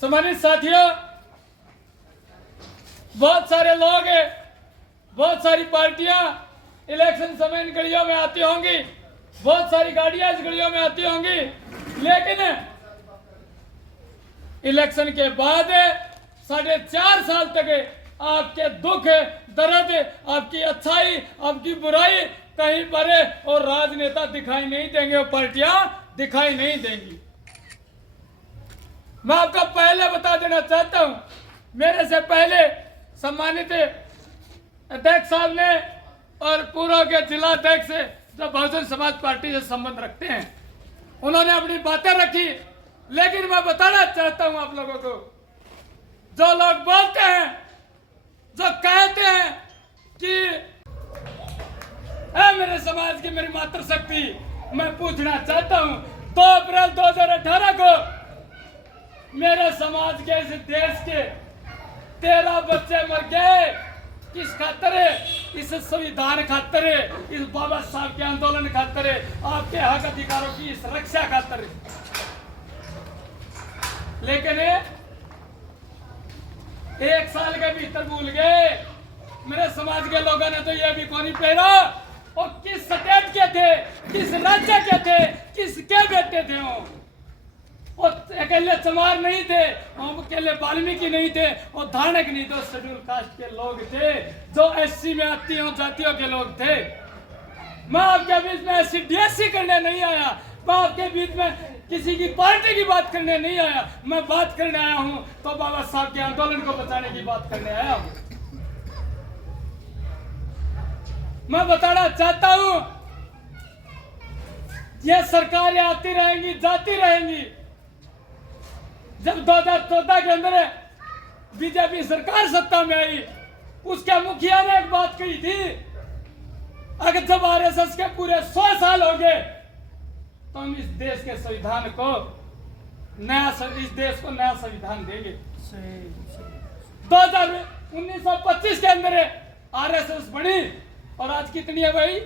सम्मानित साथियों, बहुत सारे लोग हैं, बहुत सारी पार्टियां इलेक्शन समय इन गलियों में आती होंगी, बहुत सारी गाड़ियां इस गलियों में आती होंगी, लेकिन इलेक्शन के बाद 4.5 साल तक आपके दुख दर्द, आपकी अच्छाई, आपकी बुराई कहीं पर और राजनेता दिखाई नहीं देंगे और पार्टियां दिखाई नहीं देंगी। मैं आपको पहले बता देना चाहता हूं, मेरे से पहले सम्मानित अध्यक्ष साहब ने और पूर्व के जिला अध्यक्ष जो बहुजन समाज पार्टी से संबंध रखते हैं, उन्होंने अपनी बातें रखी। लेकिन मैं बताना चाहता हूं आप लोगों को, जो लोग बोलते हैं, जो कहते हैं कि मेरे समाज की मेरी मातृशक्ति, मैं पूछना चाहता हूं 2 अप्रैल 2018 को मेरे समाज के इस देश के 13 बच्चे मर गए। किस खातिर? इस संविधान खातिर, इस बाबा साहब के आंदोलन खातिर, आपके हक अधिकारों की इस रक्षा खातिर। लेकिन 1 साल के भीतर भूल गए मेरे समाज के लोगों ने तो यह भी कौन पहरा और किस स्टेट के थे, किस राज्य के थे, किसके बेटे थे वो। और अकेले चमार नहीं थे, अकेले वाल्मीकि नहीं थे, और धानक नहीं थे, शेड्यूल कास्ट के लोग थे, जो एससी में आती जातियों के लोग थे। मैं आपके बीच में एससी डीएससी करने नहीं आया, मैं आपके बीच में किसी की पार्टी की बात करने नहीं आया। मैं बात करने आया हूं तो बाबा साहब के आंदोलन को बचाने की बात करने आया हूं। मैं बताना चाहता हूं, ये सरकारें आती रहेंगी, जाती रहेंगी। जब 2014 के अंदर बीजेपी सरकार सत्ता में आई, उसके मुखिया ने एक बात कही थी, अगर जब आरएसएस के पूरे 100 साल हो गए तो हम इस देश के संविधान को इस देश को नया संविधान देंगे। 1925 के अंदर आरएसएस बनी और आज कितनी है भाई?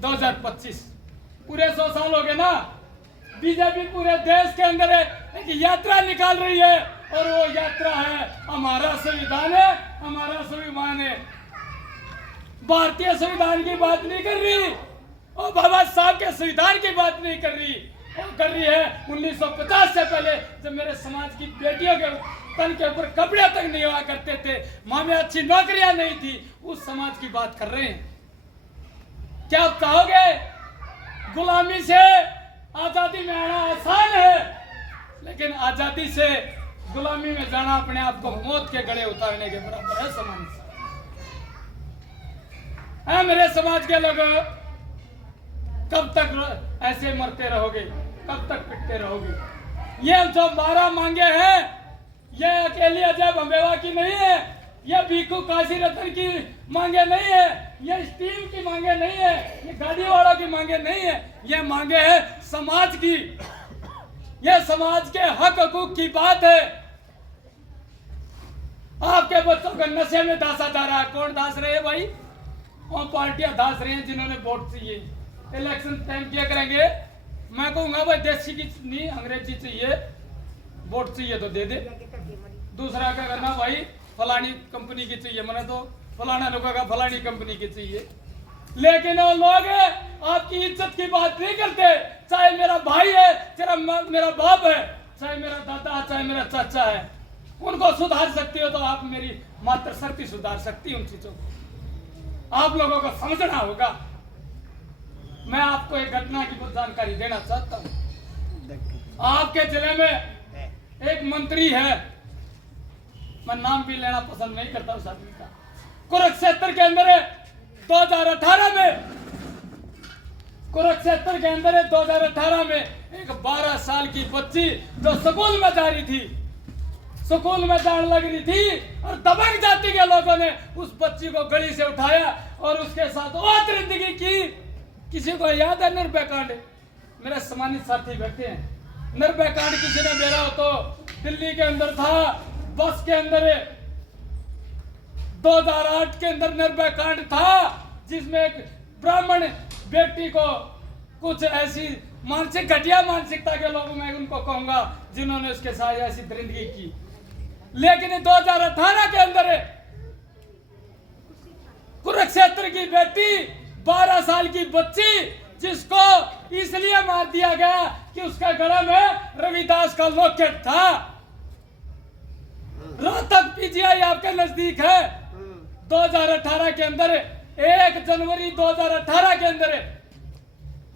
2025, पूरे 100 साल हो गए ना। बीजेपी पूरे देश के अंदर एक यात्रा निकाल रही है और वो यात्रा है हमारा संविधान है, हमारा संविधान है। भारतीय संविधान की बात नहीं कर रही और बाबा साहब के संविधान की बात नहीं कर रही, वो कर रही है 1950 से पहले, जब मेरे समाज की बेटियों के तन के ऊपर कपड़े तक नहीं हुआ करते थे, मां में अच्छी नौकरियां नहीं थी, उस समाज की बात कर रहे हैं। क्या आप चाहोगे गुलामी से आजादी में आना आसान है, लेकिन आजादी से गुलामी में जाना अपने आप को मौत के गले उतारने के बराबर है। समान है मेरे समाज के लोग, कब तक ऐसे मरते रहोगे, कब तक पिटते रहोगे? ये जो 12 मांगे हैं, ये अकेली अजय भंबेवा की नहीं है, ये भीखू काशी रतन की मांगे नहीं है, ये स्टीम की मांगे नहीं है, ये गाड़ी वालों की मांगे नहीं है, ये मांगे है समाज की। ये समाज के हक हकूक की बात है। आपके बच्चों को नशे में दासा जा रहा है। कौन दास रहे हैं भाई? वो पार्टियां दास रही हैं जिन्होंने वोट चाहिए। इलेक्शन टाइम क्या करेंगे? मैं कहूंगा भाई देसी की नहीं, अंग्रेजी चाहिए, वोट चाहिए तो दे दे। दूसरा क्या करना भाई, फलानी कंपनी की चाहिए, मैंने तो फलाना लोगों का फलानी कंपनी की चाहिए। लेकिन वो लोग आपकी इज्जत की बात नहीं करते। चाहे मेरा भाई है, चाहे मेरा बाप है, चाहे मेरा दादा, चाहे मेरा चाचा है, उनको सुधार सकती हो तो आप मेरी मातृशक्ति सुधार सकती उन चीजों को। आप लोगों को समझना होगा। मैं आपको एक घटना की जानकारी देना चाहता हूं। आपके जिले में एक मंत्री है, मैं नाम भी लेना पसंद नहीं करता उस आदमी का। कुरुक्षेत्र के अंदर 2018 में, कुरुक्षेत्र के अंदर 2018 में एक 12 साल की बच्ची जो स्कूल में जा रही थी, स्कूल में जाने लग रही थी, और दबंग जाति के लोगों ने उस बच्ची को गली से उठाया और उसके साथ और दरिंदगी की। किसी को याद है निर्भया कांड? मेरे सम्मानित साथी बैठे हैं। निर्भया कांड किसी ने बेरा हो तो दिल्ली के अंदर था, बस के अंदर 2008 के अंदर निर्भया कांड था, जिसमें एक ब्राह्मण बेटी को कुछ ऐसी मानसिक घटिया मानसिकता के लोग मैं उनको कहूंगा जिन्होंने उसके साथ ऐसी दरिंदगी की। लेकिन 2018 के अंदर कुरुक्षेत्र की बेटी 12 साल की बच्ची जिसको इसलिए मार दिया गया कि उसका गला में रविदास का लॉकेट था। रोहतक पीजीआई आपके नजदीक है। 2018 के अंदर 1 जनवरी 2018 के अंदर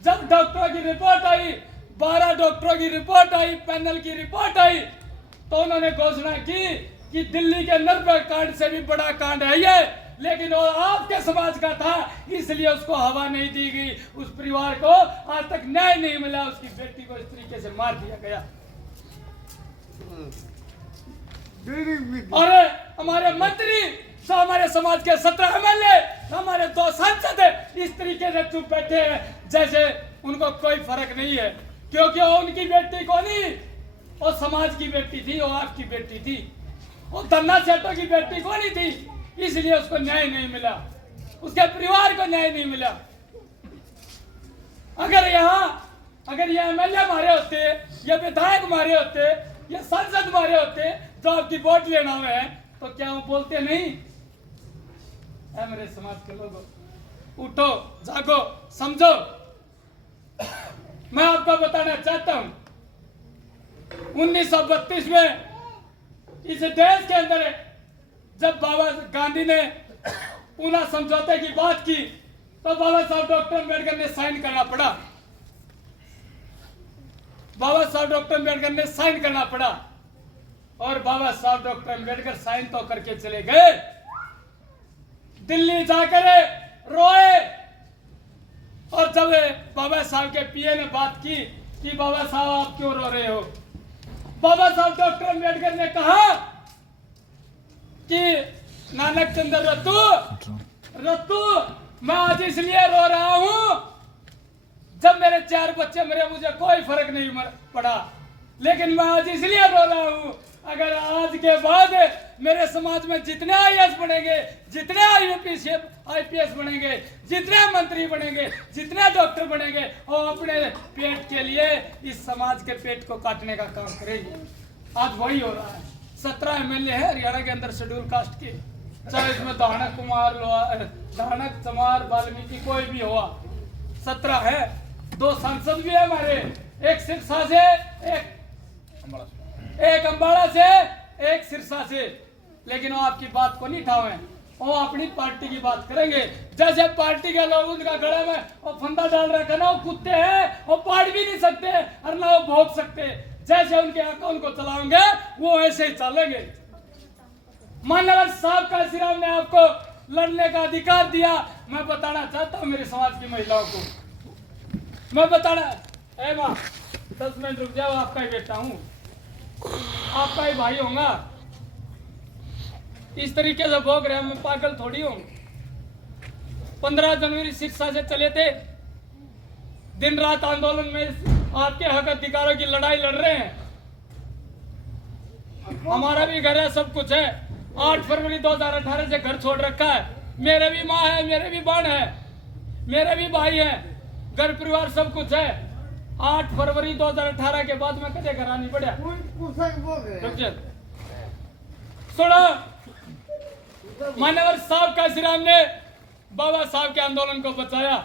जब डॉक्टरों की रिपोर्ट आई, 12 डॉक्टरों की रिपोर्ट आई, पैनल की रिपोर्ट आई, तो उन्होंने घोषणा की कि दिल्ली के निर्भया कांड से भी बड़ा कांड है ये, लेकिन वो आपके समाज का था इसलिए उसको हवा नहीं दी गई। उस परिवार को आज तक न्याय नहीं मिला, उसकी बेटी को इस तरीके से मार दिया गया। और हमारे मंत्री जो हमारे समाज के 17 एमएलए, हमारे 2 सांसद इस तरीके से चुप बैठे हैं जैसे उनको कोई फर्क नहीं है, क्योंकि वो उनकी बेटी को नहीं, वो समाज की बेटी थी, वो आपकी बेटी थी, वो धन्ना सेठों की बेटी को नहीं थी, इसलिए उसको न्याय नहीं मिला, उसके परिवार को न्याय नहीं मिला। अगर ये एमएलए मारे होते, ये विधायक मारे होते, ये सांसद मारे होते जो आपकी वोट लेना हुए हैं, तो क्या वो बोलते नहीं? है मेरे समाज के लोगों, उठो, जागो, समझो। मैं आपको बताना चाहता हूं 1932 में इस देश के अंदर जब बाबा गांधी ने पूना समझौते की बात की तो बाबा साहब डॉक्टर अम्बेडकर ने साइन करना पड़ा। बाबा साहब डॉक्टर अम्बेडकर ने साइन करना पड़ा और बाबा साहब डॉक्टर अम्बेडकर साइन तो करके चले गए, दिल्ली जाकर रोए। और जब बाबा साहब के पीए ने बात की कि बाबा साहब आप क्यों रो रहे हो, बाबा साहब डॉक्टर अम्बेडकर ने कहा कि नानक चंद्र रत्तू मैं आज इसलिए रो रहा हूं, जब मेरे 4 बच्चे मरे मुझे कोई फर्क नहीं पड़ा, लेकिन मैं आज इसलिए रो रहा हूं अगर आज के बाद मेरे समाज में जितने आईएएस बनेंगे, जितने आईपीएस बनेंगे, जितने मंत्री बनेंगे, जितने डॉक्टर बनेंगे, वो अपने पेट के लिए इस समाज के पेट को काटने का काम करेंगे। आज वही हो रहा है। 17 एमएलए है हरियाणा के अंदर शेड्यूल कास्ट के, चाहे इसमें दानक चमार वाल्मीकि कोई भी हुआ, 17 है। 2 सांसद भी है हमारे, एक सिरसा से, एक अंबाला से, एक सिरसा से, लेकिन वो आपकी बात को नहीं ठावे, वो अपनी पार्टी की बात करेंगे। जैसे पार्टी के लोग उनका गले में वो फंदा डाल रखा ना, वो कुत्ते हैं, वो पाड़ भी नहीं सकते और ना वो भोग सकते। जैसे उनके अकाउंट को चलाएंगे वो ऐसे ही चलेंगे। मान्यवर साहब का श्रीराम ने आपको लड़ने का अधिकार दिया। मैं बताना चाहता हूँ मेरे समाज की महिलाओं को, मैं बताना, ए माँ 10 मिनट रुक जाओ, आपका ही बेटा हूँ, आपका ही भाई होगा। इस तरीके से भोग रहे, मैं पागल थोड़ी हूँ। 15 जनवरी सिरसा से चले थे, दिन रात आंदोलन में आपके हक अधिकारों की लड़ाई लड़ रहे हैं। हमारा भी घर है, सब कुछ है। 8 फरवरी 2018 से घर छोड़ रखा है। मेरे भी माँ है, मेरे भी बहन है, मेरे भी भाई है, घर परिवार सब कुछ है। 8 फरवरी 2018 के बाद मैं कदे घर नहीं पड़ा। सुनो, मान्यवर साहब का श्रीराम ने बाबा साहब के आंदोलन को बचाया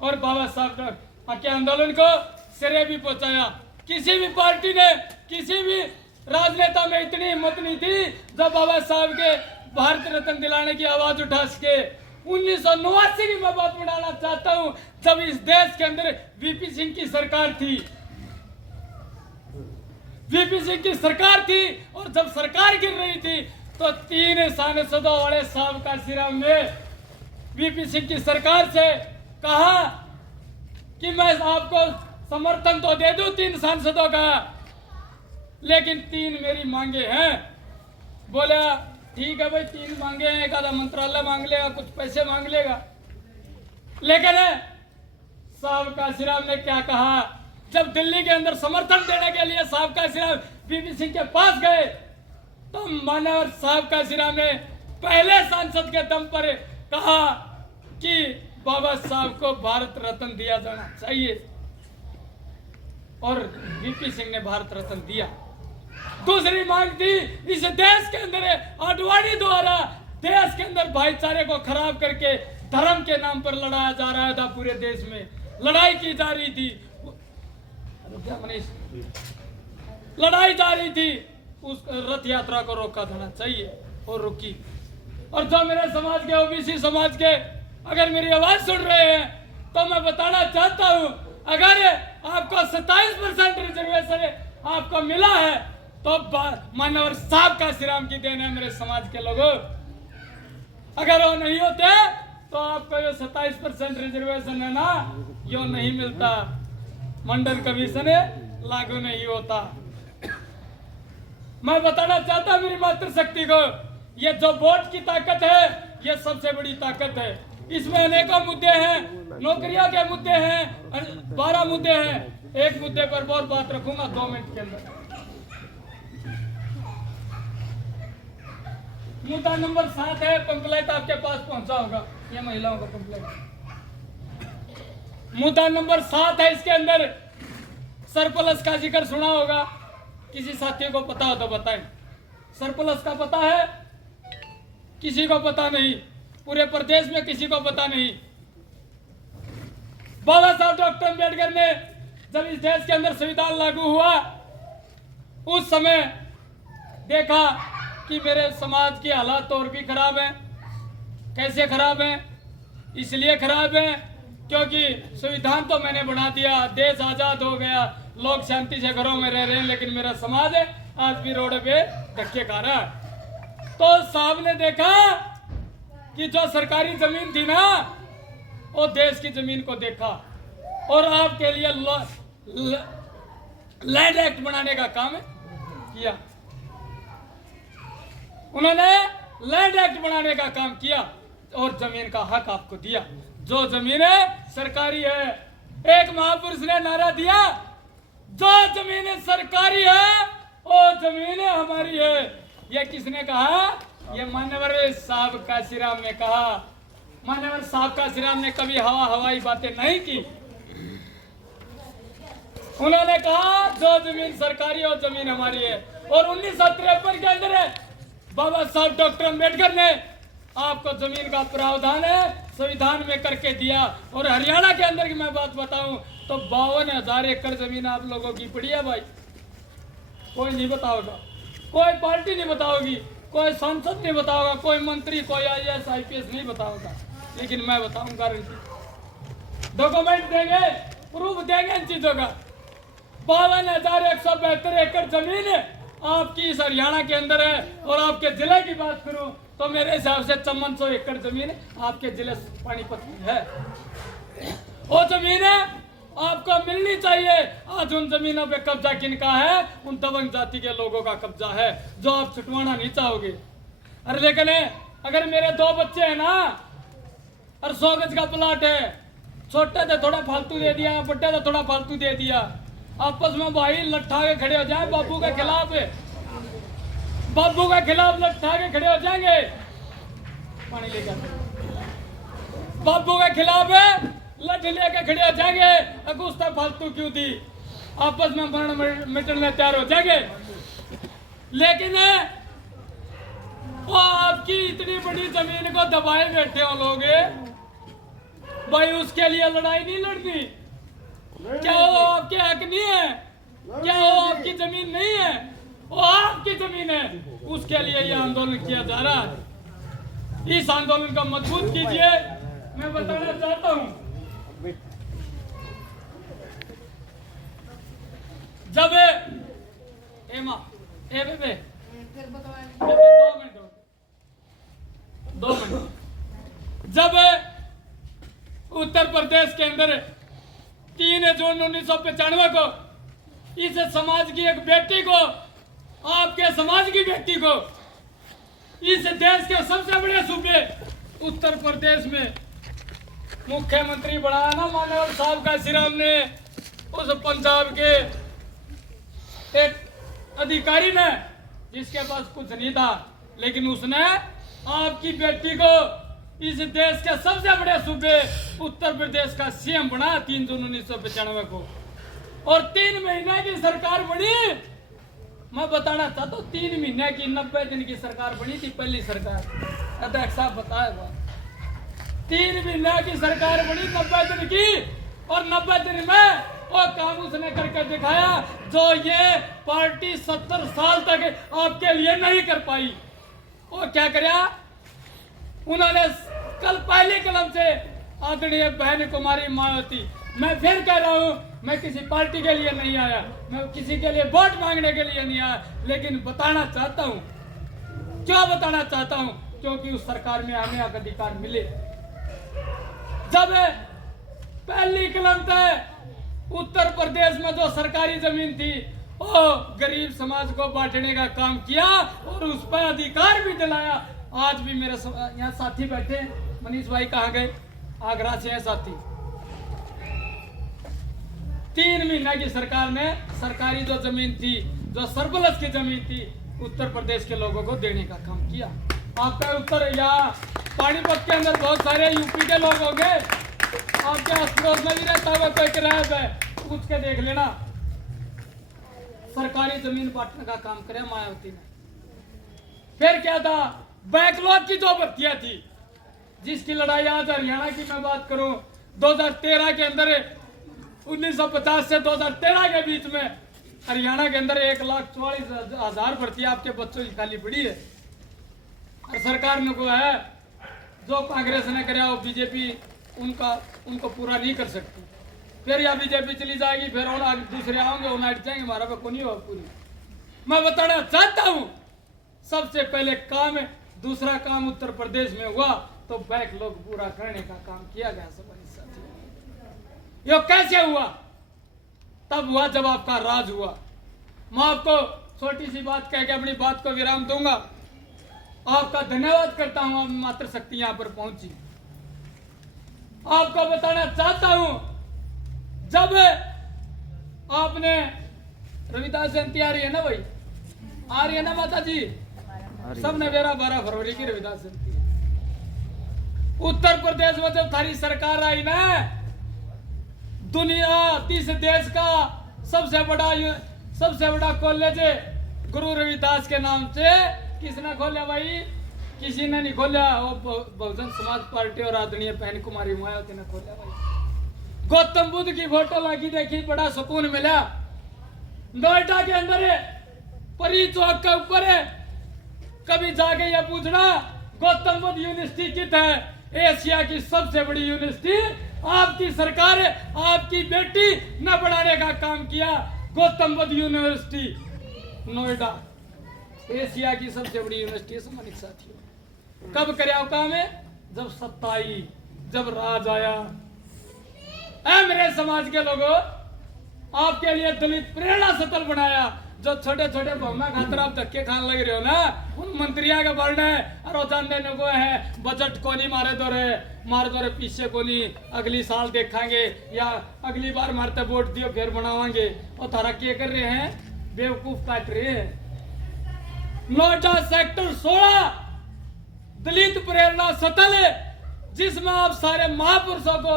और बाबा साहब के आंदोलन को सिरे भी पहुंचाया। किसी भी पार्टी ने, किसी भी राजनेता में इतनी हिम्मत नहीं थी जब बाबा साहब के भारत रत्न दिलाने की आवाज उठा सके। 1989 की मैं बात बनाना चाहता हूं, जब इस देश के अंदर वीपी सिंह की सरकार थी, वीपी सिंह की सरकार थी, और जब सरकार गिर रही थी तो 3 सांसदों वाले साहब का श्रीराम ने वीपी सिंह की सरकार से कहा कि मैं आपको समर्थन तो दे दूं 3 सांसदों का, लेकिन 3 मेरी मांगे हैं। बोला ठीक है भाई, 3 मांगे हैं, एक आधा मंत्रालय मांग लेगा, कुछ पैसे मांग लेगा। लेकिन साहब का श्रीराम ने क्या कहा, जब दिल्ली के अंदर समर्थन देने के लिए साहब का श्रीराम वीपी सिंह के पास गए तो मान्यवर साहब का श्रीराम ने पहले सांसद के दम पर कहा कि बाबा साहब को भारत रत्न दिया जाना चाहिए। और वीपी सिंह ने भारत रत्न दिया। दूसरी मांग थी, इस देश के अंदर आडवाणी द्वारा देश के अंदर भाईचारे को खराब करके धर्म के नाम पर लड़ाया जा रहा था, पूरे देश में लड़ाई की जा रही थी, लड़ाई जा रही थी, उस रथ यात्रा को रोका जाना चाहिए और रुकी। और जो मेरे समाज के ओबीसी समाज के अगर मेरी आवाज सुन रहे हैं तो मैं बताना चाहता हूं, अगर आपको 27% रिजर्वेशन आपको मिला है तो मानवर साहब का श्रीराम की देन है मेरे समाज के लोगों। अगर वो नहीं होते तो आपको जो 27% रिजर्वेशन है ना, यो नहीं मिलता, मंडल कमीशन लागू नहीं होता। मैं बताना चाहता मेरी मातृशक्ति को, ये जो वोट की ताकत है ये सबसे बड़ी ताकत है। इसमें अनेकों मुद्दे हैं, नौकरियों के मुद्दे हैं, 12 मुद्दे हैं। एक मुद्दे पर बहुत बात रखूंगा 2 मिनट के अंदर। मुद्दा नंबर 7 है, पंपलेट आपके पास पहुंचा होगा, ये महिलाओं का पंपलेट। मुद्दा नंबर 7 है, इसके अंदर सरप्लस का जिक्र सुना होगा, किसी साथी को पता हो तो बताएं। सरप्लस का पता है? किसी को पता नहीं, पूरे प्रदेश में किसी को पता नहीं। बाबा साहब डॉक्टर अम्बेडकर ने जब इस देश के अंदर संविधान लागू हुआ, उस समय देखा कि मेरे समाज की हालात और भी खराब हैं। कैसे खराब हैं? इसलिए खराब हैं क्योंकि संविधान तो मैंने बना दिया, देश आजाद हो गया, लोग शांति से घरों में रह रहे हैं, लेकिन मेरा समाज है आज भी रोड पे धक्के खा रहा है। तो साहब ने देखा कि जो सरकारी जमीन थी ना, वो देश की जमीन को देखा और आपके लिए लैंड एक्ट बनाने का काम किया। उन्होंने लैंड एक्ट बनाने का काम किया और जमीन का हक आपको दिया। जो जमीन है सरकारी है। एक महापुरुष ने नारा दिया, जो जमीन सरकारी है वो जमीन हमारी है। ये किसने कहा? ये मान्यवर साहब काशीराम ने कहा। मान्यवर साहब काशीराम ने कभी हवाई बातें नहीं की। उन्होंने कहा जो जमीन सरकारी है वो जमीन हमारी है। और 1953 के अंदर बाबा साहब डॉक्टर अम्बेडकर ने आपको जमीन का प्रावधान है संविधान में करके दिया। और हरियाणा के अंदर की मैं बात बताऊं तो 52,000 एकड़ जमीन आप लोगों की पड़ी है भाई। कोई नहीं बताओगा, कोई पार्टी नहीं बताओगी, कोई सांसद नहीं बताओगा, कोई मंत्री, कोई IAS IPS नहीं बताओगा, लेकिन मैं बताऊं गारंटी। डॉक्यूमेंट देंगे, प्रूफ देंगे इन चीजों का। 52,172 एकड़ जमीन आपकी इस हरियाणा के अंदर है। और आपके जिले की बात करूं तो मेरे हिसाब से 5400 एकड़ जमीन आपके जिले पानीपत में है। वो जमीन आपको मिलनी चाहिए। आज उन जमीनों पे कब्जा किनका है? उन दबंग जाति के लोगों का कब्जा है, जो आप छुटवाना नहीं चाहोगे। अरे लेकिन अगर मेरे 2 बच्चे हैं ना और 100 गज का प्लाट है, छोटे थे थोड़ा फालतू दे दिया, बड़े थे थोड़ा फालतू दे दिया, आपस में भाई लट्ठा के खड़े हो जाए बाबू के खिलाफ, बाबू के खिलाफ लट्ठा के खड़े हो जाएंगे। पानी लेकर बाबू के खिलाफ लठ लेके खड़े हो जाएंगे। अगुस्ता फालतू क्यों दी, आपस में मरण मिटने तैयार हो जाएंगे। लेकिन वो आपकी इतनी बड़ी जमीन को दबाए बैठे हो लोग भाई, उसके लिए लड़ाई नहीं लड़नी। क्या वो आपके हक नहीं है? क्या वो आपकी जमीन नहीं है? वो आपकी जमीन है, उसके लिए ये आंदोलन किया जा रहा है। इस आंदोलन को मजबूत कीजिए। मैं बताना चाहता हूं, जब दो मिनट जब उत्तर प्रदेश के अंदर 3 जून 1995 को इस समाज की एक बेटी को, आपके समाज की बेटी को, इस देश के सबसे बड़े सूबे उत्तर प्रदेश में मुख्यमंत्री बनाया ना मानव साहब का श्रीराम ने। उस पंजाब के एक अधिकारी ने, जिसके पास कुछ नहीं था, लेकिन उसने आपकी बेटी को इस देश के सबसे बड़े सूबे उत्तर प्रदेश का CM बनाया 3 जून 1995 को। और 3 महीने की सरकार बनी। मैं बताना चाहता हूँ 3 महीने की 90 दिन की सरकार बनी थी पहली सरकार। अध्यक्ष साहब बताया 3 महीने की सरकार बनी 90 दिन की, और 90 दिन में वो काम उसने करके दिखाया जो ये पार्टी 70 साल तक आपके लिए नहीं कर पाई। वो क्या कराया उन्होंने? कल पहली कलम से आदरणीय बहन कुमारी मायावती, मैं फिर कह रहा हूं, मैं किसी पार्टी के लिए नहीं आया, मैं किसी के लिए वोट मांगने के लिए नहीं आया, लेकिन बताना चाहता हूं। क्यों बताना चाहता हूं? क्योंकि उस सरकार में हमें अधिकार मिले। जब पहली कलम से उत्तर प्रदेश में जो सरकारी जमीन थी वो गरीब समाज को बांटने का काम किया और उस पर अधिकार भी दिलाया। आज भी मेरे यहाँ साथी बैठे, मनीष भाई कहाँ गए? आगरा से हैं साथी। 3 महीने की सरकार ने सरकारी जो जमीन थी, जो सरप्लस की जमीन थी, उत्तर प्रदेश के लोगों को देने का काम किया। आपका उत्तर यहाँ पानीपत के अंदर बहुत सारे यूपी के लोग होंगे, आपके आस पड़ोस में भी रहता होगा कोई किराए पे, पूछ के देख लेना। सरकारी जमीन बांटने का काम करे मायावती ने। फिर क्या था? बैकलॉग की जो भर्तियां थी, जिसकी लड़ाई आज हरियाणा की मैं बात करूं, 2013 के अंदर 1950 से 2013 के बीच में हरियाणा के अंदर 1,44,000 भर्तियां आपके बच्चों की खाली पड़ी है। और सरकार ने को है जो कांग्रेस ने कराया वो बीजेपी उनको पूरा नहीं कर सकती। फिर या बीजेपी चली जाएगी, फिर और दूसरे आओगे वो नाइट जाएंगे, हमारा पे को नहीं होगा पूरी। मैं बताना चाहता हूं सबसे पहले काम है, दूसरा काम उत्तर प्रदेश में हुआ तो बैकलॉग पूरा करने का काम किया गया। ये कैसे हुआ? तब हुआ जब आपका राज हुआ। मैं आपको छोटी सी बात कह के अपनी बात को विराम दूंगा। आपका धन्यवाद करता हूं, आप मातृ शक्ति यहां पर पहुंची। आपको बताना चाहता हूं जब आपने रविदास जयंती आ रही है ना भाई, आ रही है ना माता जी? सबने मेरा 12 फरवरी की रविदास जयंती है। उत्तर प्रदेश में जब थारी सरकार आई ना, दुनिया इस देश का सबसे बड़ा कॉलेज गुरु रविदास के नाम से किसने खोला भाई? किसी ने नहीं खोला, वो बहुजन समाज पार्टी और आदरणीय बहन कुमारी मायावती ने खोला भाई। गौतम बुद्ध की फोटो लगी, देखी, बड़ा सुकून मिला। नोएडा के अंदर है, परी चौक के ऊपर है, कभी जाके ये पूछना गौतम बुद्ध यूनिवर्सिटी कित है? एशिया की सबसे बड़ी यूनिवर्सिटी आपकी सरकार है, आपकी बेटी ने बढ़ाने का काम किया। गौतम बुद्ध यूनिवर्सिटी नोएडा एशिया की सबसे बड़ी यूनिवर्सिटी है सम्मानित साथियों। कब कराया काम है? जब सत्ता आई, जब राज आया। ऐ मेरे समाज के लोगों, आपके लिए दलित प्रेरणा स्थल बनाया। जो छोटे छोटे बहुमा खातर आप धक्के खाने लग रहे हो ना, उन मंत्रियों के बढ़ने और जान देने को है बजट को नहीं मारे दो रे पीछे को नहीं, अगली साल देखेंगे या अगली बार मारते वोट दियो फिर बनावांगे। और थारा क्या कर रहे हैं? बेवकूफ काट रहे हैं। नोएडा सेक्टर 16 दलित प्रेरणा स्थल है, जिसमें आप सारे महापुरुषों को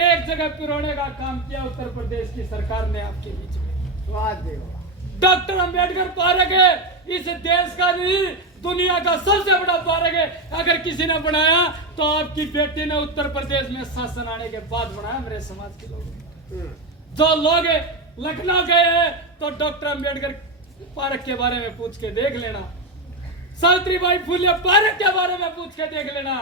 एक जगह पिरोने का काम किया उत्तर प्रदेश की सरकार ने आपके बीच में। डॉक्टर अंबेडकर पार्क है, इस देश का नहीं दुनिया का सबसे बड़ा पार्क है। अगर किसी ने बनाया तो आपकी बेटी ने उत्तर प्रदेश में शासन आने के बाद बनाया। मेरे समाज के लोग जो लोग लखनऊ गए हैं तो डॉक्टर अंबेडकर पार्क के बारे में पूछ के देख लेना, सावित्रीबाई फुले पार्क के बारे में पूछ के देख लेना,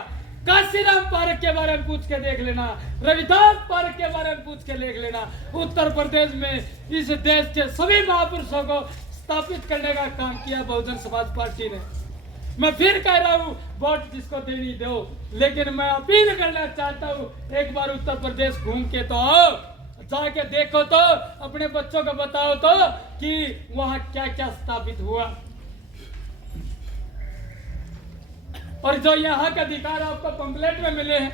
काशीराम पार्क के बारे में पूछ के देख लेना, रविदास पार्क के बारे में पूछ के देख लेना। उत्तर प्रदेश में इस देश के सभी महापुरुषों को स्थापित करने का काम किया बहुजन समाज पार्टी ने। मैं फिर कह रहा हूँ वोट जिसको देनी दो, लेकिन मैं अपील करना चाहता हूँ एक बार उत्तर प्रदेश घूम के तो आओ, जाके देखो तो, अपने बच्चों को बताओ तो कि वहाँ क्या क्या स्थापित हुआ। और जो यहाँ के अधिकार आपको पंपलेट में मिले हैं,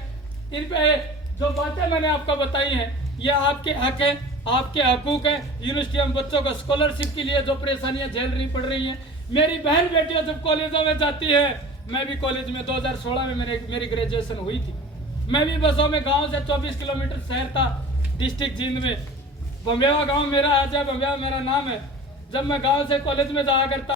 इन पे जो बातें मैंने आपको बताई हैं, ये आपके हक है, आपके हकूक है। यूनिवर्सिटी में बच्चों को स्कॉलरशिप के लिए जो परेशानियां झेल रही पड़ रही हैं, मेरी बहन बेटियां जब कॉलेजों में जाती है, मैं भी कॉलेज में 2016 में मेरी ग्रेजुएशन हुई थी। मैं भी बसों में गाँव से 24 किलोमीटर शहर था डिस्ट्रिक्ट जींद में, बम्बेवा गांव मेरा है, अजय बम्बेवा मेरा नाम है। जब मैं गांव से कॉलेज में जाया करता